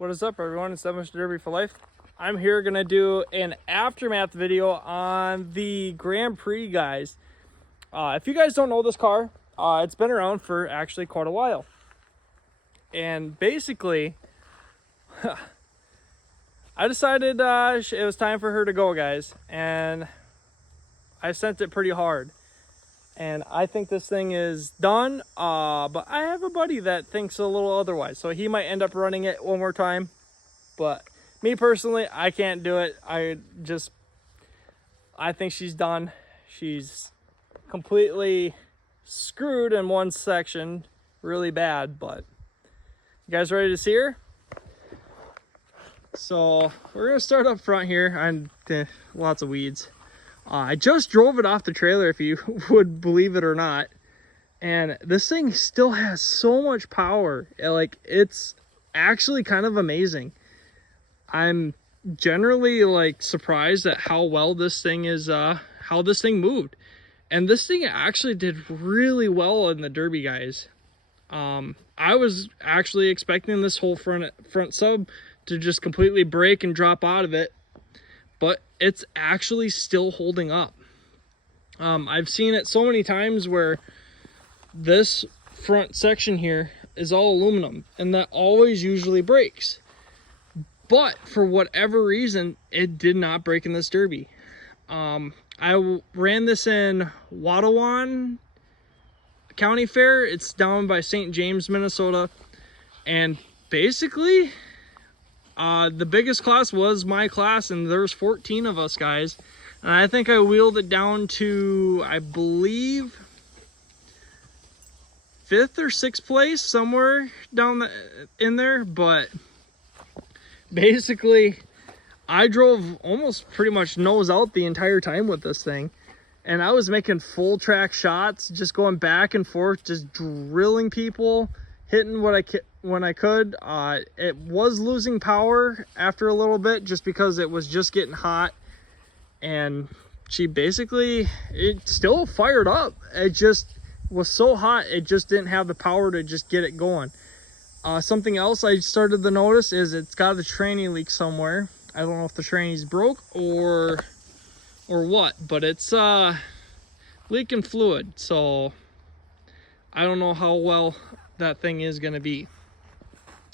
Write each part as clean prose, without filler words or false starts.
What is up, everyone? It's Mr. Derby for Life. I'm here gonna do an aftermath video on the Grand Prix, guys. If you guys don't know this car, it's been around for actually quite a while. And basically, I decided it was time for her to go, guys. And I sent it pretty hard. And I think this thing is done, but I have a buddy that thinks a little otherwise. So he might end up running it one more time. But me personally, I can't do it. I think she's done. She's completely screwed in one section, really bad. But you guys ready to see her? So we're gonna start up front here. And lots of weeds. I just drove it off the trailer, if you would believe it or not. And this thing still has so much power. It's actually kind of amazing. I'm generally surprised at how well this thing is, how this thing moved. And this thing actually did really well in the Derby, guys. I was actually expecting this whole front sub to just completely break and drop out of it. But it's actually still holding up. I've seen it so many times where this front section here is all aluminum, and that always usually breaks. But for whatever reason, it did not break in this Derby. I ran this in Watawan County Fair. It's down by St. James, Minnesota. And basically, the biggest class was my class, and there's 14 of us, guys. And I think I wheeled it down to, I believe, 5th or 6th place, somewhere down in there. But basically, I drove almost pretty much nose out the entire time with this thing. And I was making full track shots, just going back and forth, just drilling people, hitting when I could. It was losing power after a little bit just because it was just getting hot. And it still fired up. It just was so hot, it just didn't have the power to just get it going. Something else I started to notice is it's got a tranny leak somewhere. I don't know if the tranny's broke or what, but it's leaking fluid. So I don't know how well that thing is going to be.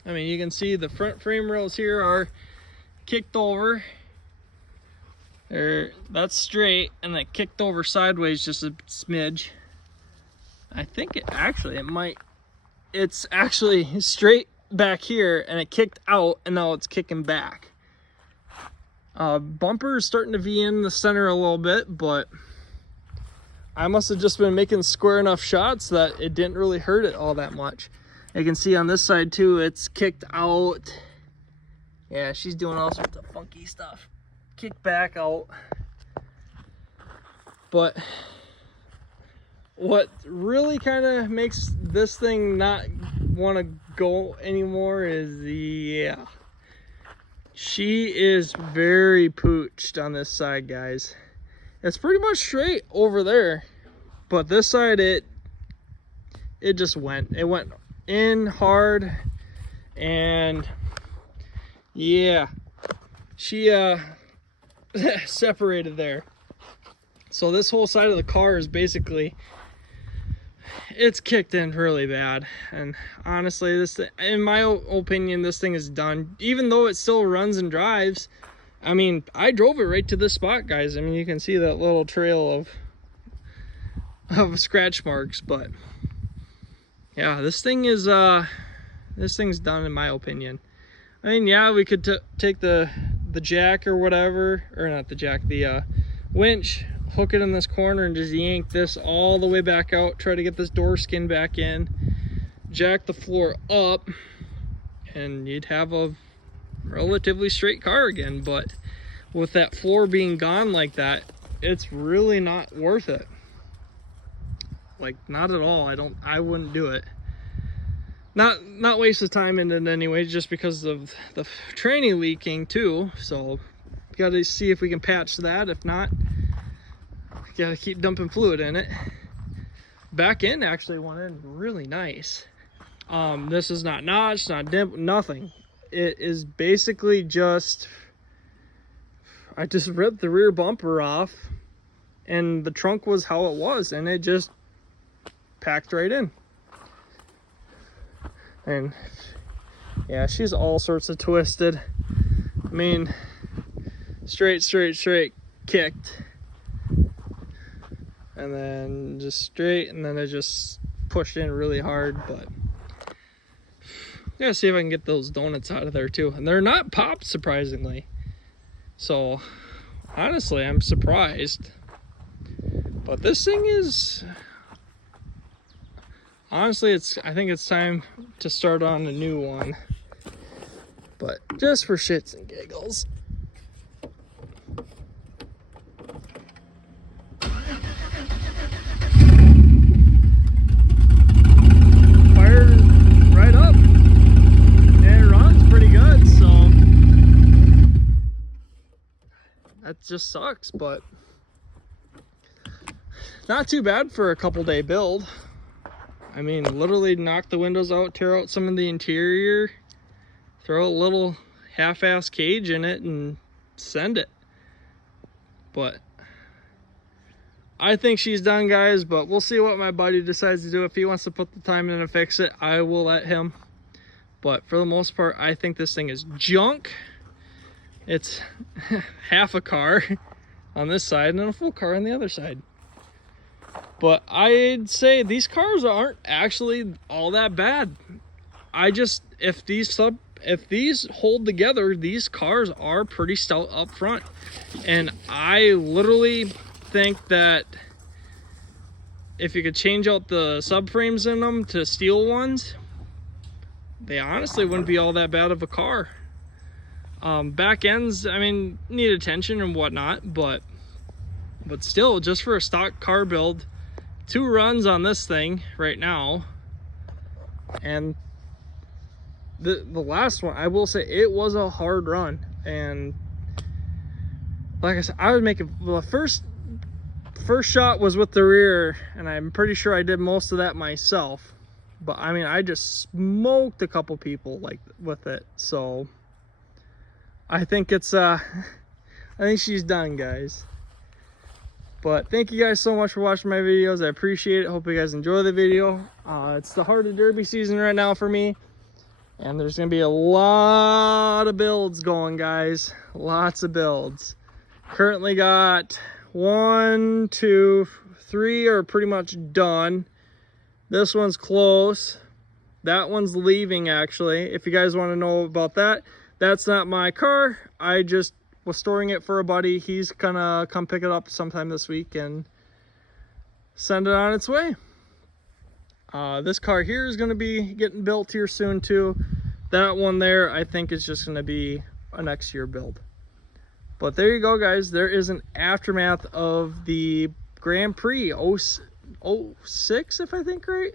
I mean, you can see the front frame rails here are kicked over. That's straight, and it kicked over sideways just a smidge. I think it's actually straight back here, and it kicked out, and now it's kicking back. Bumper is starting to V in the center a little bit, but I must have just been making square enough shots that it didn't really hurt it all that much. You can see on this side too, it's kicked out. Yeah, she's doing all sorts of funky stuff. Kicked back out. But what really kind of makes this thing not want to go anymore is she is very pooched on this side, guys. It's pretty much straight over there, but this side it went in hard. And yeah, she separated there. So this whole side of the car is basically, it's kicked in really bad. And honestly, in my opinion, this thing is done. Even though it still runs and drives. I mean, I drove it right to this spot, guys. I mean, you can see that little trail of scratch marks. But yeah, this thing's done in my opinion. I mean, yeah, we could take the jack or whatever, or not the jack, the winch, hook it in this corner and just yank this all the way back out, try to get this door skin back in, jack the floor up, and you'd have a relatively straight car again. But with that floor being gone like that, it's really not worth it. Not at all. I wouldn't do it. Not waste the time in it anyway, just because of the tranny leaking too. So got to see if we can patch that. If not, got to keep dumping fluid in it. Back end actually went in really nice. This is not notched, not dimp, nothing. it is basically just, I just ripped the rear bumper off and the trunk was how it was, and it just packed right in. And yeah, she's all sorts of twisted. I mean, straight kicked, and then just straight, and then I just pushed in really hard. But I gotta see if I can get those donuts out of there too, and they're not popped, surprisingly. So honestly, I'm surprised. But this thing is, honestly, I think it's time to start on a new one. But just for shits and giggles. Fired right up. And it runs pretty good, so that just sucks, but not too bad for a couple day build. I mean, literally knock the windows out, tear out some of the interior, throw a little half-ass cage in it, and send it. But I think she's done, guys, but we'll see what my buddy decides to do. If he wants to put the time in and fix it, I will let him. But for the most part, I think this thing is junk. It's half a car on this side and then a full car on the other side. But I'd say these cars aren't actually all that bad. If these hold together, these cars are pretty stout up front. And I literally think that if you could change out the subframes in them to steel ones, they honestly wouldn't be all that bad of a car. Back ends, I mean, need attention and whatnot, but still, just for a stock car build, 2 runs on this thing right now, and the last one, I will say, it was a hard run. And like I said, I was making the first shot was with the rear, and I'm pretty sure I did most of that myself. But I mean, I just smoked a couple people like with it. So I think it's I think she's done, guys. But thank you guys so much for watching my videos. I appreciate it. Hope you guys enjoy the video. It's the heart of Derby season right now for me, and there's gonna be a lot of builds going, guys. Lots of builds. Currently got 1, 2, 3 are pretty much done. This one's close. That one's leaving, actually. If you guys want to know about that, that's not my car. I just was storing it for a buddy. He's gonna come pick it up sometime this week and send it on its way. This car here is gonna be getting built here soon too. That one there, I think, is just gonna be a next year build. But there you go, guys. There is an aftermath of the Grand Prix 06, if I think right.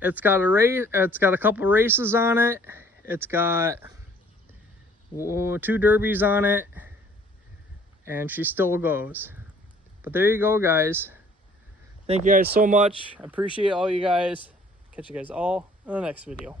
It's got a race. It's got a couple races on it. It's got 2 derbies on it, and she still goes. But there you go, guys. Thank you guys so much. I appreciate all you guys. Catch you guys all in the next video.